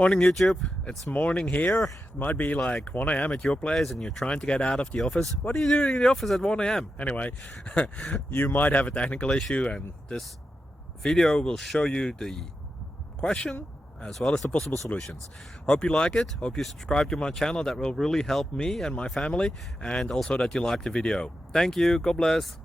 Morning YouTube, it's morning here. It might be like 1 a.m. at your place and you're trying to get out of the office. What are you doing in the office at 1 a.m.? Anyway, you might have a technical issue and this video will show you the question as well as the possible solutions. Hope you like it, hope you subscribe to my channel. That will really help me and my family, and also that you like the video. Thank you, God bless.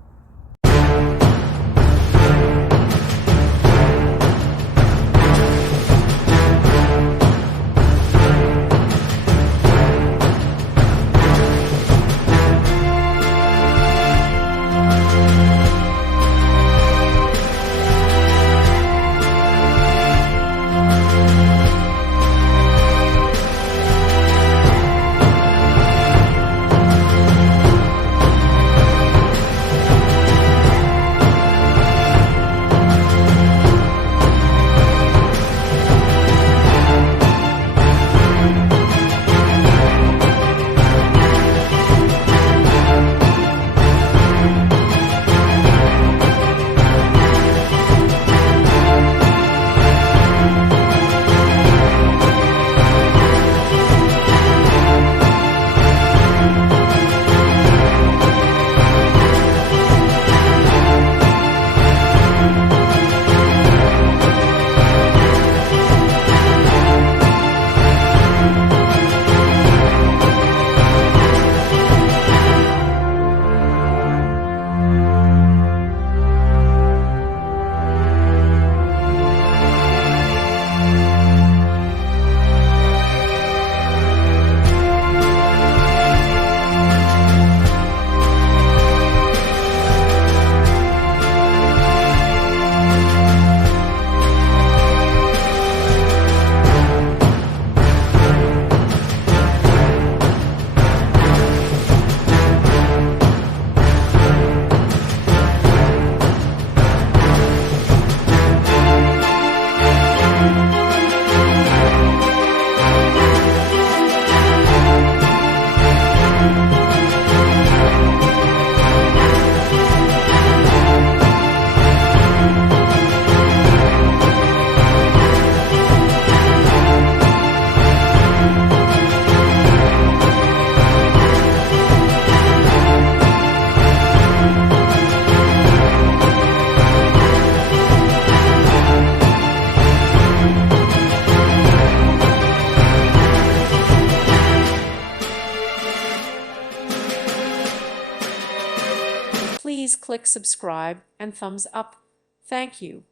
Please click subscribe and thumbs up. Thank you.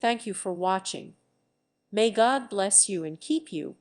Thank you for watching. May God bless you and keep you.